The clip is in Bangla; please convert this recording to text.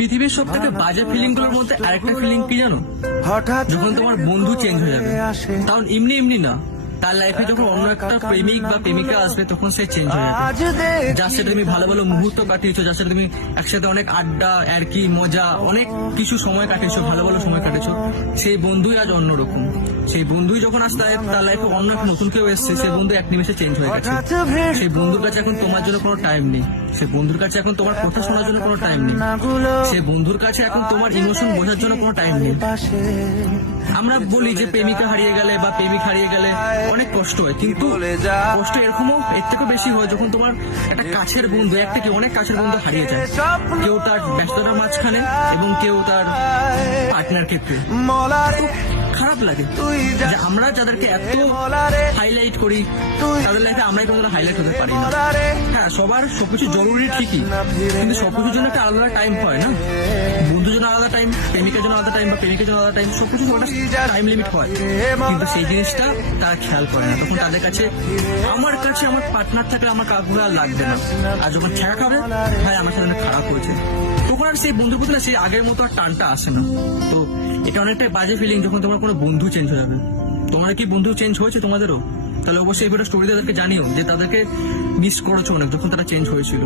পৃথিবীর সব থেকে বাজে ফিলিং গুলোর মধ্যে আরেকটা ফিলিং কি জানো? যখন তোমার বন্ধু চেঞ্জ হয়ে যাবে, কারণ এমনি এমনি না, তার লাইফে যখন অন্য একটা প্রেমিক বা প্রেমিকা আসবে তখন সে চেঞ্জ হয়ে যাবে। যার সাথে তুমি ভালো ভালো মুহূর্ত কাটিয়েছো, যার সাথে তুমি একসাথে অনেক আড্ডা আর কি মজা অনেক কিছু সময় কাটিয়েছো, ভালো ভালো সময় কাটিয়েছো, সেই বন্ধুই আজ অন্যরকম। সেই বন্ধুই যখন আসতে তার লাইফে অন্য একটা নতুন কেউ এসছে, সেই বন্ধু এক নিমেষে চেঞ্জ হয়ে গেছে। সেই বন্ধুর কাছে এখন তোমার জন্য কোনো টাইম নেই, সেই বন্ধুর কাছে এখন তোমার কথা শোনার জন্য কোনো টাইম নেই, সেই বন্ধুর কাছে এখন তোমার ইমোশন বোঝার জন্য কোনো টাইম নেই। আমরা বলি যে প্রেমিকা হারিয়ে গেলে বা প্রেমিক হারিয়ে গেলে অনেক কষ্ট হয়, কিন্তু কষ্ট এরকমও এর থেকেও বেশি হয় যখন তোমার একটা কাছের বন্ধু, একটা কি অনেক কাছের বন্ধু হারিয়ে যায়, কেউ তার ব্যস্ততার মাঝখানে এবং কেউ তার পার্টনার ক্ষেত্রে। খারাপ লাগে যে আমরা যাদেরকে এত হাইলাইট করি তাদের লাইফে আমরাই কোনো হাইলাইট হতে পারি না। হ্যাঁ, সবার সবকিছু জরুরি ঠিকই, কিন্তু সবকিছুর জন্য একটা আলাদা টাইম হয় না। বন্ধুর জন্য আলাদা টাইম, প্রেমিকের জন্য আলাদা টাইম বা প্রেমিকের জন্য আলাদা টাইম, সবকিছু একটা টাইম লিমিট হয়, কিন্তু সেই জিনিসটা তারা খেয়াল করে না। তখন তাদের কাছে আমার পার্টনার থাকলে আমার কাউকে আর লাগবে না, আর যখন ছেঁকা খাবে ভাই আমার সাথে খারাপ হয়েছে, তখন আর সেই বন্ধুর প্রতি না সেই আগের মতো আর টানটা আসে না। তো এটা অনেকটাই বাজে ফিলিং যখন তোমার কোনো বন্ধু চেঞ্জ হয়ে যাবে। তোমার কি বন্ধু চেঞ্জ হয়েছে তোমাদেরও? তাহলে অবশ্যই এই ভিডিও স্টোরি তাদেরকে জানিও যে তাদেরকে মিস করেছো অনেক যখন তারা চেঞ্জ হয়েছিল।